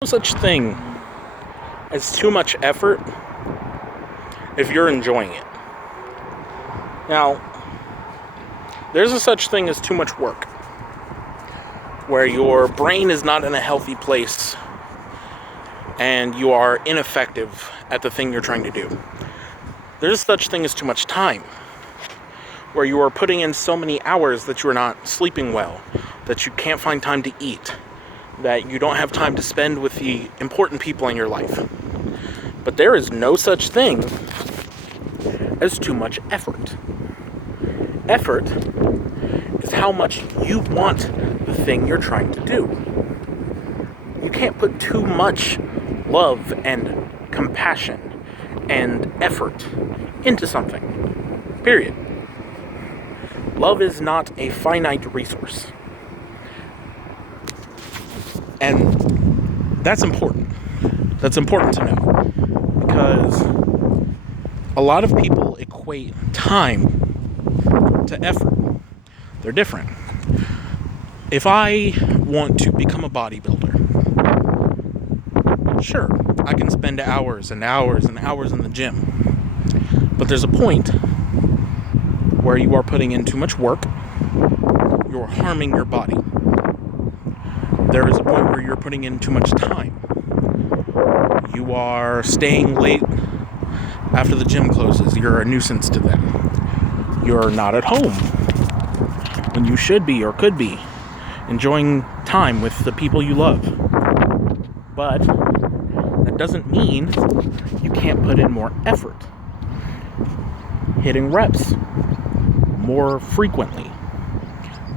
No such thing as too much effort if you're enjoying it. Now, there's a such thing as too much work, where your brain is not in a healthy place and you are ineffective at the thing you're trying to do. There's such thing as too much time, where you are putting in so many hours that you're not sleeping well, that you can't find time to eat, that you don't have time to spend with the important people in your life. But there is no such thing as too much effort. Effort is how much you want the thing you're trying to do. You can't put too much love and compassion and effort into something. Period. Love is not a finite resource. And that's important. That's important to know. Because a lot of people equate time to effort. They're different. If I want to become a bodybuilder, sure, I can spend hours and hours and hours in the gym. But there's a point where you are putting in too much work. You're harming your body. There is a point where you're putting in too much time. You are staying late after the gym closes. You're a nuisance to them. You're not at home when you should be or could be enjoying time with the people you love. But that doesn't mean you can't put in more effort. Hitting reps more frequently.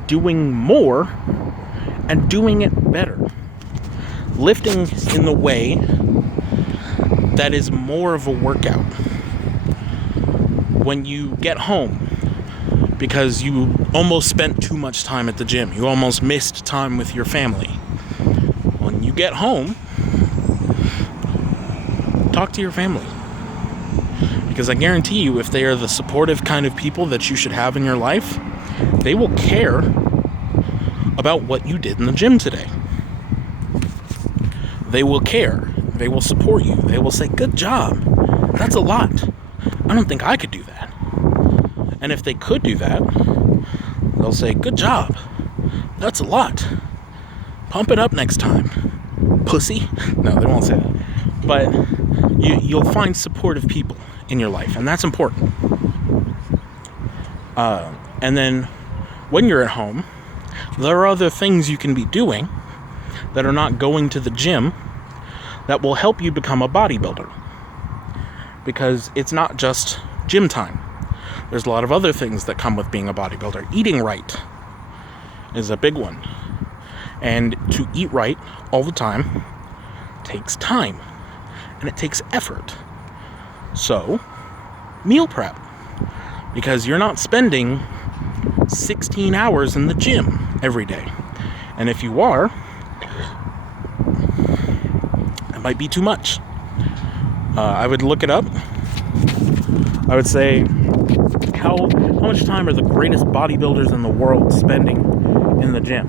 Doing more and doing it better. Lifting in the way that is more of a workout. When you get home because you almost spent too much time at the gym, you almost missed time with your family. When you get home, talk to your family. Because I guarantee you, if they are the supportive kind of people that you should have in your life, they will care about what you did in the gym today. They will care. They will support you. They will say, good job. That's a lot. I don't think I could do that. And if they could do that, they'll say, good job. That's a lot. Pump it up next time. Pussy? No, they won't say that. But you'll find supportive people in your life, and that's important. And then when you're at home, there are other things you can be doing that are not going to the gym that will help you become a bodybuilder. Because it's not just gym time. There's a lot of other things that come with being a bodybuilder. Eating right is a big one. And to eat right all the time takes time. And it takes effort. So, meal prep. Because you're not spending 16 hours in the gym every day. And if you are, it might be too much. I would look it up. I would say, how much time are the greatest bodybuilders in the world spending in the gym?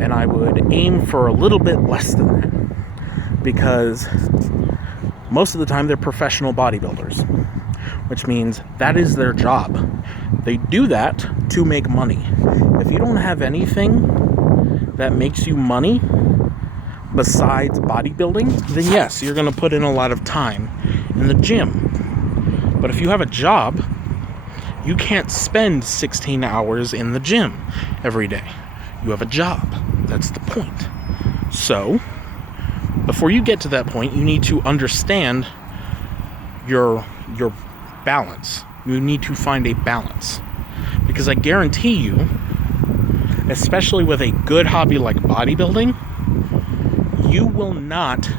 And I would aim for a little bit less than that. Because most of the time they're professional bodybuilders. Which means that is their job. They do that to make money. If you don't have anything that makes you money besides bodybuilding, then yes, you're going to put in a lot of time in the gym. But if you have a job, you can't spend 16 hours in the gym every day. You have a job. That's the point. So, before you get to that point, you need to understand your balance. You need to find a balance. Because I guarantee you, especially with a good hobby like bodybuilding, you will not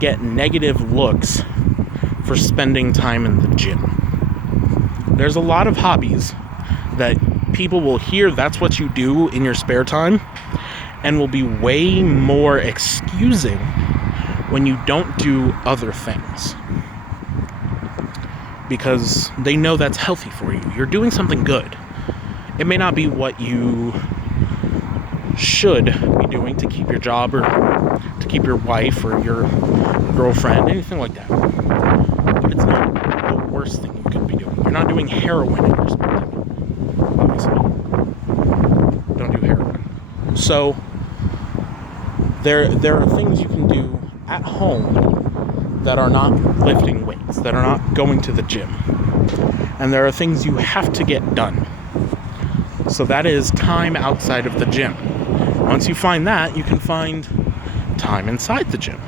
get negative looks for spending time in the gym. There's a lot of hobbies that people will hear that's what you do in your spare time and will be way more excusing when you don't do other things. Because they know that's healthy for you. You're doing something good. It may not be what you should be doing to keep your job or to keep your wife or your girlfriend, anything like that. But it's not the worst thing you could be doing. You're not doing heroin in your spare time, obviously. Don't do heroin. So there are things you can do at home that are not lifting weights, that are not going to the gym. And there are things you have to get done. So that is time outside of the gym. Once you find that, you can find time inside the gym.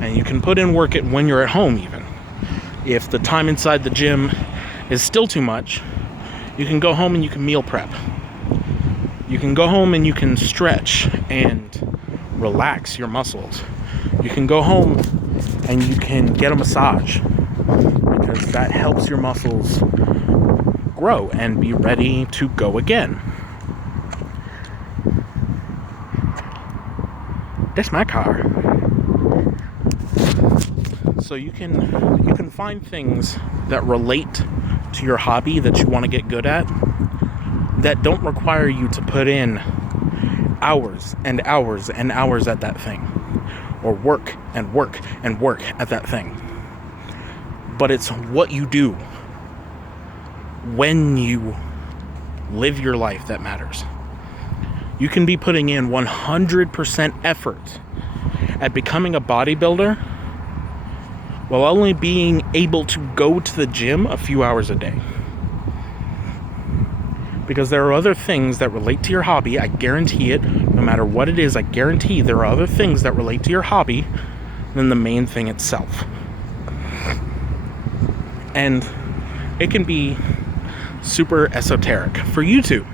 And you can put in work when you're at home even. If the time inside the gym is still too much, you can go home and you can meal prep. You can go home and you can stretch and relax your muscles. You can go home and you can get a massage, because that helps your muscles grow and be ready to go again. That's my car. So you can find things that relate to your hobby that you want to get good at, that don't require you to put in hours and hours and hours at that thing, or work and work and work at that thing. But it's what you do when you live your life that matters. You can be putting in 100% effort at becoming a bodybuilder while only being able to go to the gym a few hours a day. Because there are other things that relate to your hobby, I guarantee it, no matter what it is, I guarantee there are other things that relate to your hobby than the main thing itself. And it can be super esoteric for you too.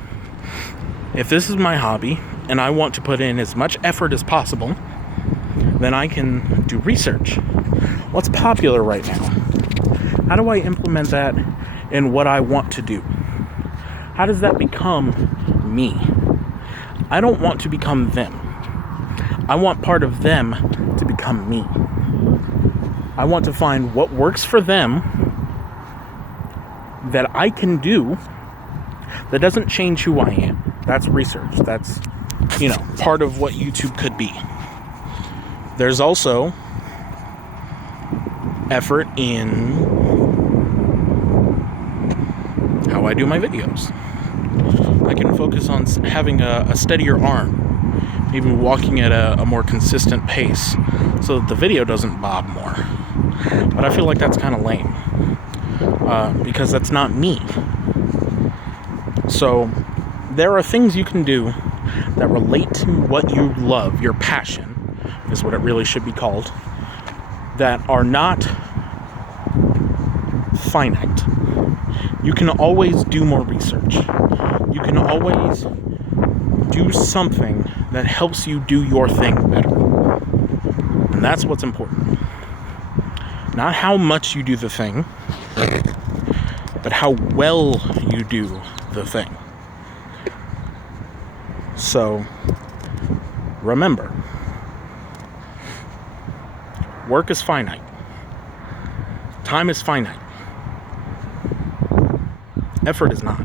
If this is my hobby and I want to put in as much effort as possible, then I can do research. What's popular right now? How do I implement that in what I want to do? How does that become me? I don't want to become them. I want part of them to become me. I want to find what works for them that I can do that doesn't change who I am. That's research. That's, part of what YouTube could be. There's also effort in how I do my videos. I can focus on having a steadier arm, even walking at a more consistent pace, so that the video doesn't bob more. But I feel like that's kind of lame, because that's not me. So there are things you can do that relate to what you love, your passion is what it really should be called, that are not finite. You can always do more research. You can always do something that helps you do your thing better. And that's what's important. Not how much you do the thing, but how well you do the thing. So, remember, work is finite. Time is finite. Effort is not.